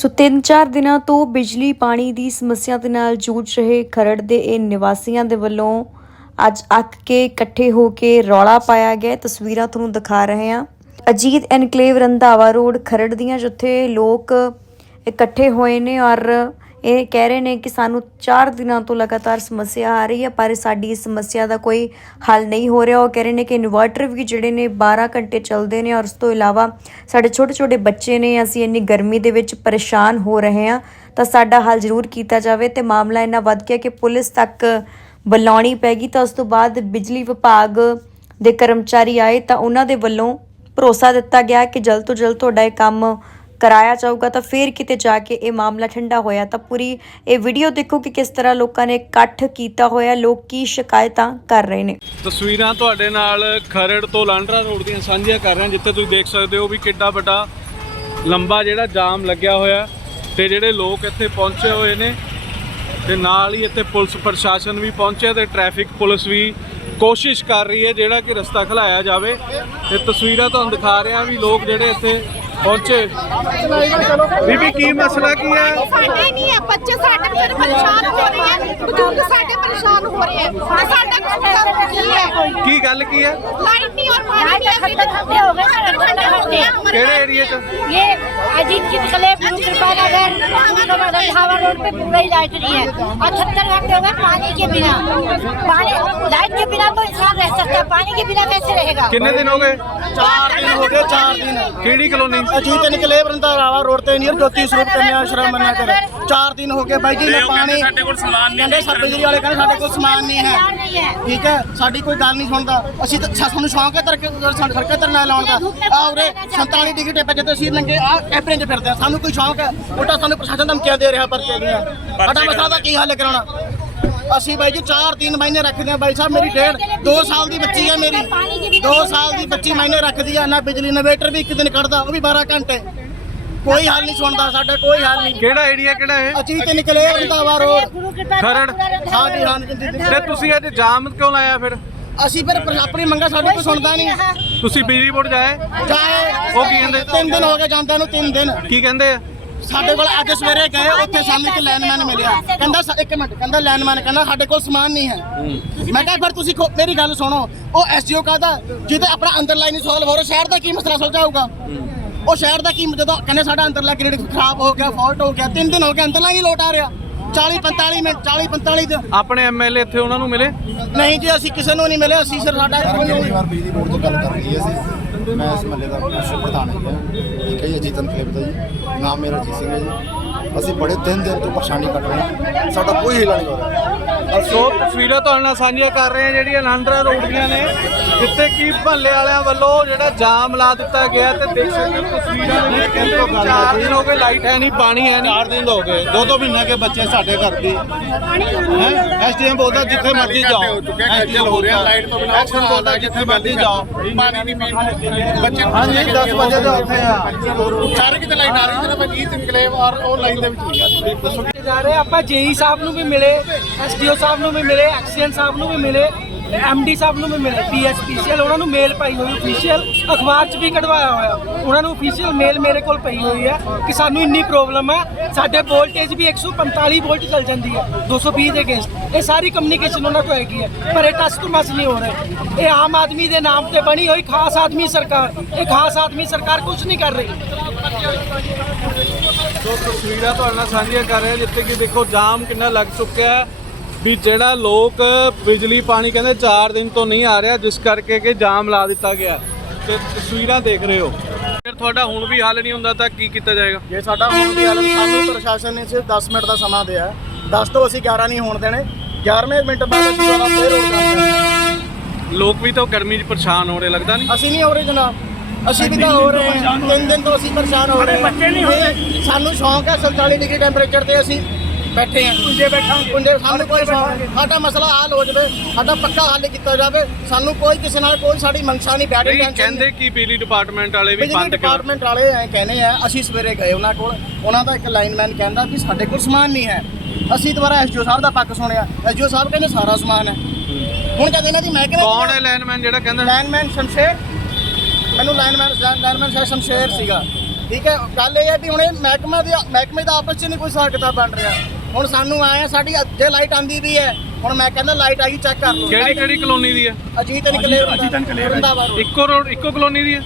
ਸੋ 3-4 ਦਿਨਾਂ ਤੋਂ ਬਿਜਲੀ, ਪਾਣੀ ਦੀ ਸਮੱਸਿਆ ਦੇ ਨਾਲ ਜੂਝ ਰਹੇ ਖਰੜ ਦੇ ਇਹ ਨਿਵਾਸੀਆਂ ਦੇ ਵੱਲੋਂ ਅੱਜ ਅੱਕ ਕੇ ਇਕੱਠੇ ਹੋ ਕੇ ਰੌਲਾ ਪਾਇਆ ਗਿਆ। ਤਸਵੀਰਾਂ ਤੁਹਾਨੂੰ ਦਿਖਾ ਰਹੇ ਹਾਂ। ਅਜੀਤ ਐਨਕਲੇਵ ਰੰਧਾਵਾ ਰੋਡ ਖਰੜ ਦੀਆਂ, ਜਿੱਥੇ ਲੋਕ ਇਕੱਠੇ ਹੋਏ ਨੇ ਔਰ ਇਹ ਕਹਿ ਰਹੇ ਨੇ ਕਿ ਸਾਨੂੰ 4 ਦਿਨਾਂ ਤੋਂ ਲਗਾਤਾਰ ਸਮੱਸਿਆ ਆ ਰਹੀ ਹੈ, ਪਰ ਸਾਡੀ ਇਸ ਸਮੱਸਿਆ ਦਾ ਕੋਈ ਹੱਲ ਨਹੀਂ ਹੋ ਰਿਹਾ। ਉਹ ਕਹਿ ਰਹੇ ਨੇ ਕਿ ਇਨਵਰਟਰ ਵੀ ਜਿਹੜੇ ਨੇ 12 ਘੰਟੇ ਚੱਲਦੇ ਨੇ ਔਰ ਉਸ ਤੋਂ ਇਲਾਵਾ ਸਾਡੇ ਛੋਟੇ ਛੋਟੇ ਬੱਚੇ ਨੇ, ਅਸੀਂ ਇੰਨੀ ਗਰਮੀ ਦੇ ਵਿੱਚ ਪਰੇਸ਼ਾਨ ਹੋ ਰਹੇ ਹਾਂ, ਤਾਂ ਸਾਡਾ ਹੱਲ ਜ਼ਰੂਰ ਕੀਤਾ ਜਾਵੇ ਤੇ ਮਾਮਲਾ ਇੰਨਾ ਵੱਧ ਗਿਆ ਕਿ ਪੁਲਿਸ ਤੱਕ ਬੁਲਾਉਣੀ ਪੈ ਤਾਂ ਉਸ ਤੋਂ ਬਾਅਦ ਬਿਜਲੀ ਵਿਭਾਗ ਦੇ ਕਰਮਚਾਰੀ ਆਏ ਤਾਂ ਉਹਨਾਂ ਦੇ ਵੱਲੋਂ ਭਰੋਸਾ ਦਿੱਤਾ ਗਿਆ ਕਿ ਜਲਦ ਤੋਂ ਜਲਦ ਤੁਹਾਡਾ ਇਹ ਕੰਮ ਕਰਾਇਆ ਜਾਊਗਾ ਤਾਂ ਫਿਰ ਕਿਤੇ ਜਾ ਕੇ ਇਹ ਮਾਮਲਾ ਠੰਡਾ ਹੋਇਆ ਤਾਂ ਪੂਰੀ ਇਹ ਵੀਡੀਓ ਦੇਖੋ ਕਿ ਕਿਸ ਤਰ੍ਹਾਂ ਲੋਕਾਂ ਨੇ ਇਕੱਠ ਕੀਤਾ ਹੋਇਆ, ਲੋਕ ਕੀ ਸ਼ਿਕਾਇਤਾਂ ਕਰ ਰਹੇ ਨੇ। ਤਸਵੀਰਾਂ ਤੁਹਾਡੇ ਨਾਲ ਖਰੜ ਤੋਂ ਲਾਂਡਰਾ ਰੋਡ ਦੀਆਂ ਸਾਂਝੀਆਂ ਕਰ ਰਹੇ ਹਾਂ, ਜਿੱਥੇ ਤੁਸੀਂ ਦੇਖ ਸਕਦੇ ਹੋ ਵੀ ਕਿੱਡਾ ਵੱਡਾ ਲੰਬਾ ਜਿਹੜਾ ਜਾਮ ਲੱਗਿਆ ਹੋਇਆ ਤੇ ਜਿਹੜੇ ਲੋਕ ਇੱਥੇ ਪਹੁੰਚੇ ਹੋਏ ਨੇ ਤੇ ਨਾਲ ਹੀ ਇੱਥੇ ਪੁਲਿਸ ਪ੍ਰਸ਼ਾਸਨ ਵੀ ਪਹੁੰਚਿਆ ਤੇ ਟ੍ਰੈਫਿਕ ਪੁਲਿਸ ਵੀ ਕੋਸ਼ਿਸ਼ ਕਰ ਰਹੀ ਹੈ ਜਿਹੜਾ ਕਿ ਰਸਤਾ ਖਲਾਇਆ ਜਾਵੇ। ਤੇ ਤਸਵੀਰਾਂ ਤੁਹਾਨੂੰ ਦਿਖਾ ਰਹੇ ਹਾਂ ਵੀ ਲੋਕ ਜਿਹੜੇ ਇੱਥੇ ਪਹੁੰਚੇ। ਬੀਬੀ, ਕੀ ਮਸਲਾ ਕੀ ਹੈ? ਸਾਡੇ ਨਹੀਂ ਹੈ, ਬੱਚੇ ਸਾਡੇ ਪਰੇਸ਼ਾਨ ਹੋ ਰਹੇ ਹੈ ਬਜ਼ੁਰਗ ਸਾਡੇ ਪਰੇਸ਼ਾਨ ਹੋ ਰਹੇ ਹੈ ਸਾਡਾ ਕੀ ਹੈ ਕੀ ਗੱਲ ਕੀ ਹੈ ਲਾਈਟ ਨਹੀਂ और पानी नहीं अभी तक खड्डे हो गए ना, खड्डे खड्डे। ਕਿਹੜੇ ਏਰੀਆ 'ਚ ये अजीत की तकले गुरु कृपा नगर ढावा रोड पे पूरा ही लाइट नहीं है और छत्तर घंटे हो गए पानी के बिना पानी लाइट के बिना तो इंसान रह सकता है पानी के बिना कैसे रहेगा ਕਿੰਨੇ ਦਿਨ ਹੋ ਗਏ ਚਾਰ ਦਿਨ ਹੋ ਗਏ ਚਾਰ ਦਿਨ ਕਿਹੜੀ ਕਲੋਨੀ ਅਜੀਤ ਨਿਕਲੇ ਬਰੰਦਾਰਾਵਾ ਰੋਡ ਤੇ ਨੀਅਰ ਜੋਤੀ ਸਰੂਪ ਕੰਨਿਆ ਆਸ਼ਰਮ ਮੰਨਾ ਕਰ ਚਾਰ ਦਿਨ ਹੋ ਗਏ ਬਾਈ ਜੀ ਨਾ ਪਾਣੀ ਸਾਡੇ ਕੋਲ ਸਮਾਨ ਨਹੀਂ ਕਹਿੰਦੇ ਸਰ ਬਿਜਲੀ ਵਾਲੇ ਕਹਿੰਦੇ ਸਾਡੇ ਕੋਲ ਸਮਾਨ ਨਹੀਂ ਹੈ नहीं है ਠੀਕ ਹੈ? ਸਾਡੀ ਕੋਈ ਗੱਲ ਨਹੀਂ ਸੁਣਦਾ। ਅਸੀਂ ਤਾਂ ਸਾਨੂੰ ਸ਼ੌਂਕ ਹੈ ਤਰਕੇ ਸੜਕਾਂ ਧਰਨਾ ਲਾਉਣ ਦਾ। ਆ ਉਰੇ 47 ਡਿਗਰੀ ਟੈਂਪਰੇਚਰ ਤੇ ਅਸੀਂ ਨੰਗੇ ਆ ਐਪਰੇ 'ਚ ਫਿਰਦੇ ਹਾਂ ਸਾਨੂੰ ਕੋਈ ਸ਼ੌਂਕ ਹੈ? ਉਲਟਾ ਸਾਨੂੰ ਪ੍ਰਸ਼ਾਸਨ ਧਮਕੀਆਂ ਦੇ ਰਿਹਾ ਪਰਚੇ ਦੀਆਂ। ਸਾਡਾ ਮਸਲਾ ਦਾ ਕੀ ਹੱਲ ਕਰਾਉਣਾ? ਅਸੀਂ ਬਾਈ ਜੀ 4 3 ਮਹੀਨੇ ਰੱਖਦੇ ਆ ਬਾਈ ਸਾਹਿਬ। ਮੇਰੀ ਡੇਢ 2 ਸਾਲ ਦੀ ਬੱਚੀ ਹੈ ਮੇਰੀ। 2 ਸਾਲ ਦੀ ਬੱਚੀ ਮਹੀਨੇ ਰੱਖਦੀ ਆ। ਨਾ ਬਿਜਲੀ ਇਨਵੇਟਰ ਵੀ ਇੱਕ ਦਿਨ ਕੱਢਦਾ ਉਹ ਵੀ 12 ਘੰਟੇ। ਕੋਈ ਹਾਲ ਨਹੀਂ ਸੁਣਦਾ ਸਾਡਾ ਕੋਈ ਹੱਲ ਨਹੀਂ। ਕਿਹੜਾ ਏਰੀਆ ਕਿਹੜਾ ਇਹ? ਅਸੀਂ ਤੇ ਨਿਕਲੇ ਰੰਦਾਵਾ ਰੋਡ। ਖਰੜ। ਹਾਂਜੀ ਹਾਂ ਤੇ ਤੁਸੀਂ ਅੱਜ ਜਾਮ ਕਿਉਂ ਲਾਇਆ ਫਿਰ? ਅਸੀਂ ਫਿਰ ਆਪਣੀ ਮੰਗਾ ਸਾਡੇ ਕੋਈ ਸੁਣਦਾ ਨਹੀਂ। ਤੁਸੀਂ ਬਿਜਲੀ ਬੋਰਡ ਜਾਏ? ਜਾਏ। ਉਹ ਕੀ ਕਹਿੰਦੇ? ਤਿੰਨ ਦਿਨ ਹੋ ਗਏ ਜਾਂਦੇ ਨੂੰ ਤਿੰਨ ਦਿਨ। ਕੀ ਕਹਿੰਦੇ ਸਾਡੇ ਕੋਲ ਅੱਜ ਸਵੇਰੇ ਗਏ ਉੱਥੇ ਸਾਨੂੰ ਇੱਕ ਲੈਨਮੈਨ ਮਿਲਿਆ। ਕਹਿੰਦਾ ਇੱਕ ਮਿੰਟ ਕਹਿੰਦਾ ਲੈਨਮੈਨ ਕਹਿੰਦਾ ਸਾਡੇ ਕੋਲ ਸਮਾਨ ਨਹੀਂ ਹੈ। ਮੈਂ ਕਿਹਾ ਫਿਰ ਤੁਸੀਂ ਮੇਰੀ ਗੱਲ ਸੁਣੋ ਉਹ ਐਸਜੀਓ ਕਹਦਾ? ਜਿਹਦੇ ਆਪਣਾ ਅੰਦਰਲਾਈਨ ਸੋਲਵ ਹੋਰ ਸ਼ਹਿਰ ਦਾ ਕੀ ਮਸਲਾ ਸੁਲਝਾਊਗਾ? ਉਹ ਸ਼ਹਿਰ ਦਾ ਕੀ ਜਦੋਂ ਕਹਿੰਦੇ ਸਾਡਾ ਅੰਦਰਲਾ ਗ੍ਰਿਡ ਖਰਾਬ ਹੋ ਗਿਆ ਫਾਲਟ ਹੋ ਗਿਆ ਤਿੰਨ ਦਿਨ ਹੋ ਗਏ ਅੰਦਰਲਾ ਹੀ ਲੋਟ ਆ ਰਿਹਾ। 40 45 ਮਿੰਟ 40 45 ਦਿਨ। ਆਪਣੇ ਐਮਐਲਏ ਇੱਥੇ ਉਹਨਾਂ ਨੂੰ ਮਿਲੇ? ਨਹੀਂ ਜੀ ਅਸੀਂ ਕਿਸੇ ਨੂੰ ਨਹੀਂ ਮਿਲੇ ਅਸੀਂ ਸਿਰ ਸਾਡਾ ਪਹਿਲੀ ਵਾਰ ਬਿਜਲੀ ਬੋਰਡ ਤੋਂ ਗੱਲ ਕਰ ਰਹੀ ਹੈ ਅਸੀਂ। ਮੈਂ ਇਸ ਮਹੱਲੇ ਦਾ ਪ੍ਰਧਾਨ ਹਾਂ ਠੀਕ ਹੈ ਜੀ ਅਜੀਤਨ ਕਲੇਬ ਦਾ ਜੀ। ਨਾਮ ਮੇਰਾ ਜੀਤ ਸਿੰਘ ਹੈ ਜੀ। ਅਸੀਂ ਬੜੇ ਦਿਨ ਦਿਨ ਤੋਂ ਪਰੇਸ਼ਾਨੀ ਕੱਟ ਰਹੇ ਹਾਂ। ਸਾਡਾ ਕੋਈ ਹਿੱਲਾ ਨਹੀਂ ਹੋ ਰਿਹਾ। ਸੋ ਤਸਵੀਰਾਂ ਤੁਹਾਡੇ ਨਾਲ ਸਾਂਝੀਆਂ ਕਰ ਰਹੇ ਆ ਜਿਹੜੀਆਂ ਲਾਂਡਰਾ ਰੋਡ ਦੀਆਂ ਨੇ ਜਿੱਥੇ ਕੀ ਭੱਲੇ ਵਾਲਿਆਂ ਵੱਲੋਂ ਜਿਹੜਾ ਜਾਮ ਲਾ ਦਿੱਤਾ ਗਿਆ ਤੇ ਦੇਖ ਸਕਦੇ ਹੋ ਤਸਵੀਰਾਂ ਦੇ ਵਿੱਚ ਕਹਿੰਦੇ ਚਾਰ ਦਿਨ ਹੋ ਗਏ ਲਾਈਟ ਹੈ ਨਹੀਂ ਪਾਣੀ ਹੈ ਨਹੀਂ ਚਾਰ ਦਿਨ ਹੋ ਗਏ ਦੋ ਦੋ ਮਹੀਨੇ ਕੇ ਬੱਚੇ ਸਾਡੇ ਘਰ ਦੀ ਹੈ ਐਸਡੀਐਮ ਬੋਲਦਾ ਜਿੱਥੇ ਮਰਜ਼ੀ ਜਾਓ ਐਸਡੀਐਮ ਹੋ ਰਿਹਾ ਲਾਈਟ ਤੋਂ ਬਿਨਾਂ ਐਕਸ਼ਨ ਬੋਲਦਾ ਜਿੱਥੇ ਮਰਜ਼ੀ ਜਾਓ ਪਾਣੀ ਨਹੀਂ ਪੀਣ ਬੱਚੇ ਹਾਂਜੀ 10 ਵਜੇ ਤੋਂ ਉੱਥੇ ਆ ਸਾਰੇ ਕਿਤੇ ਲਾਈਟ ਆ ਰਹੀ ਸੀ ਨਾ ਜੀਤ ਇਨਕਲੇਵ ਔਰ ਉਹ ਲਾਈਨ ਦੇ ਵਿੱਚ ਨਹੀਂ ਆ ਦੱਸੋ ਜਾ ਰਹੇ ਆਪਾਂ ਜੇਈ ਸਾਹਿਬ ਨੂੰ ਵੀ ਮਿਲੇ, ਐਸਡੀਓ ਸਾਹਿਬ ਨੂੰ ਵੀ ਮਿਲੇ, ਐਕਸੀਐਨ ਸਾਹਿਬ ਨੂੰ ਵੀ ਮਿਲੇ ਐਮਡੀ ਸਾਹਿਬ ਨੂੰ ਵੀ ਮਿਲੇ ਪੀਐਸਪੀਸੀਐਲ ਉਹਨਾਂ ਨੂੰ ਮੇਲ ਪਾਈ ਹੋਈ ਅਫੀਸ਼ੀਅਲ ਅਖਬਾਰ 'ਚ ਵੀ ਕਢਵਾਇਆ ਹੋਇਆ। ਉਹਨਾਂ ਨੂੰ ਅਫੀਸ਼ੀਅਲ ਮੇਲ ਮੇਰੇ ਕੋਲ ਪਈ ਹੋਈ ਹੈ ਕਿ ਸਾਨੂੰ ਇੰਨੀ ਪ੍ਰੋਬਲਮ ਹੈ, ਸਾਡੇ ਵੋਲਟੇਜ ਵੀ 145 ਵੋਲਟ ਚੱਲ ਜਾਂਦੀ ਹੈ 220 ਦੇ ਅਗੇਂਸਟ ਇਹ ਸਾਰੀ ਕਮਿਊਨੀਕੇਸ਼ਨ ਉਹਨਾਂ ਕੋਲ ਹੈਗੀ ਹੈ, ਪਰ ਇਹ ਟਸ ਤੋਂ ਮਸ ਨਹੀਂ ਹੋ ਰਿਹਾ। ਇਹ ਆਮ ਆਦਮੀ ਦੇ ਨਾਮ ਤੇ ਬਣੀ ਹੋਈ ਖਾਸ ਆਦਮੀ ਸਰਕਾਰ, ਇਹ ਖਾਸ ਆਦਮੀ ਸਰਕਾਰ ਕੁਝ ਨਹੀਂ ਕਰ ਰਹੀ। ਸੋ ਤਸਵੀਰਾਂ ਤੁਹਾਡੇ ਨਾਲ ਸਾਂਝੀਆਂ ਕਰ ਰਹੇ ਹਾਂ ਜਿੱਥੇ ਕਿ ਦੇਖੋ ਜਾਮ ਕਿੰਨਾ ਲੱਗ ਚੁੱਕਿਆ ਹੈ ਵੀ ਜਿਹੜਾ ਲੋਕ ਬਿਜਲੀ ਪਾਣੀ ਕਹਿੰਦੇ 4 ਦਿਨ ਤੋਂ ਨਹੀਂ ਆ ਰਿਹਾ ਜਿਸ ਕਰਕੇ ਕਿ ਜਾਮ ਲਾ ਦਿੱਤਾ ਗਿਆ ਹੈ। ਤੇ ਤਸਵੀਰਾਂ ਦੇਖ ਰਹੇ ਹੋ। ਫਿਰ ਤੁਹਾਡਾ ਹੁਣ ਵੀ ਹੱਲ ਨਹੀਂ ਹੁੰਦਾ ਤਾਂ ਕੀ ਕੀਤਾ ਜਾਏਗਾ? ਜੇ ਸਾਡਾ ਹੁਣ ਦੀ ਹਾਲਤ ਸਾਨੂੰ ਪ੍ਰਸ਼ਾਸਨ ਨੇ ਸਿਰਫ 10 ਮਿੰਟ ਦਾ ਸਮਾਂ ਦਿਆ 10 ਤੋਂ ਅਸੀਂ 11 ਨਹੀਂ ਹੋਣ ਦੇਣੇ 11ਵੇਂ ਮਿੰਟ ਬਾਅਦ ਅਸੀਂ ਦੁਬਾਰਾ ਫੇਰ ਰੋਡ ਕਰਾਂਗੇ ਲੋਕ ਵੀ ਤਾਂ ਗਰਮੀ 'ਚ ਪਰੇਸ਼ਾਨ ਹੋ ਰਹੇ ਲੱਗਦਾ ਨਹੀਂ? ਅਸੀਂ ਨਹੀਂ ਹੋ ਰਹੇ ਜਨਾਬ। ਅਸੀਂ ਵੀ ਤਾਂ ਹੋ ਰਹੇ ਹਾਂ। ਤਿੰਨ ਦਿਨ ਤੋਂ ਅਸੀਂ ਪਰੇਸ਼ਾਨ ਹੋ ਰਹੇ ਹਾਂ। ਬੱਚੇ ਨਹੀਂ ਹੋਏ ਸਾਨੂੰ ਸ਼ੌਂਕ ਹੈ 47 ਡਿਗਰੀ ਟੈਂਪਰੇਚਰ ਤੇ ਅਸੀਂ ਬੈਠੇ ਹਾਂ। ਕੁੰਜੇ ਬੈਠਾ ਕੁੰਜੇ ਸਾਨੂੰ ਕੋਈ। ਸਾਡਾ ਮਸਲਾ ਹੱਲ ਹੋ ਜਾਵੇ ਸਾਡਾ ਪੱਕਾ ਹੱਲ ਕੀਤਾ ਜਾਵੇ ਸਾਨੂੰ ਕੋਈ ਕਿਸੇ ਨਾਲ ਕੋਈ ਸਾਡੀ ਮਨਸ਼ਾ ਨਹੀਂ ਬੈਠੀ ਨਹੀਂ ਕਹਿੰਦੇ ਕਿ ਬਿਜਲੀ ਡਿਪਾਰਟਮੈਂਟ ਵਾਲੇ ਵੀ ਬੰਦ ਡਿਪਾਰਟਮੈਂਟ ਵਾਲੇ ਐ ਕਹਿੰਦੇ ਆ ਅਸੀਂ ਸਵੇਰੇ ਗਏ ਉਹਨਾਂ ਕੋਲ ਉਹਨਾਂ ਦਾ ਇੱਕ ਲਾਈਨਮੈਨ ਕਹਿੰਦਾ ਵੀ ਸਾਡੇ ਕੋਲ ਸਮਾਨ ਨਹੀਂ ਹੈ। ਅਸੀਂ ਦੁਬਾਰਾ ਐਸਜੀਓ ਸਾਹਿਬ ਦਾ ਪੱਕ ਸੁਣਿਆ। ਐਸਜੀਓ ਸਾਹਿਬ ਕਹਿੰਦੇ ਸਾਰਾ ਸਮਾਨ ਹੈ। ਹੁਣ ਕਹਿੰਦੇ ਇਹਨਾਂ ਦੀ ਮੈਂ ਕਿਹਾ ਕੌਣ ਹੈ ਲਾਈਨਮੈਨ ਜਿਹੜਾ ਕਹਿੰਦਾ? ਲਾਈਨਮੈਨ ਸ਼ਮਸ਼ੇਰ ਮੈਨੂੰ ਲਾਈਨਮੈਨ ਲਾਈਨਮੈਨ ਸ਼ਾਇਦ ਸ਼ਮਸ਼ੇਰ ਸੀਗਾ। ਠੀਕ ਹੈ? ਗੱਲ ਇਹ ਹੈ ਵੀ ਹੁਣ ਇਹ ਮਹਿਕਮਾ ਦੇ ਮਹਿਕਮੇ ਦਾ ਆਪਸ 'ਚ ਨਹੀਂ ਕੋਈ ਹਿਸਾਬ ਕਿਤਾਬ ਬਣ ਰਿਹਾ। ਹੁਣ ਸਾਨੂੰ ਆਏ ਆ ਸਾਡੀ ਜੇ ਲਾਈਟ ਆਂਦੀ ਵੀ ਹੈ ਹੁਣ ਮੈਂ ਕਹਿੰਦਾ ਲਾਈਟ ਆਈ ਚੈੱਕ ਕਰ ਲਓ। ਕਿਹੜੀ ਕਿਹੜੀ ਕਲੋਨੀ ਦੀ ਹੈ? ਅਜੀਤ ਨਿਕਲੇ ਅਜੀਤ ਨਿਕਲੇ ਇੱਕੋ ਰੋਡ ਇੱਕੋ ਕਲੋਨੀ ਦੀ ਹੈ?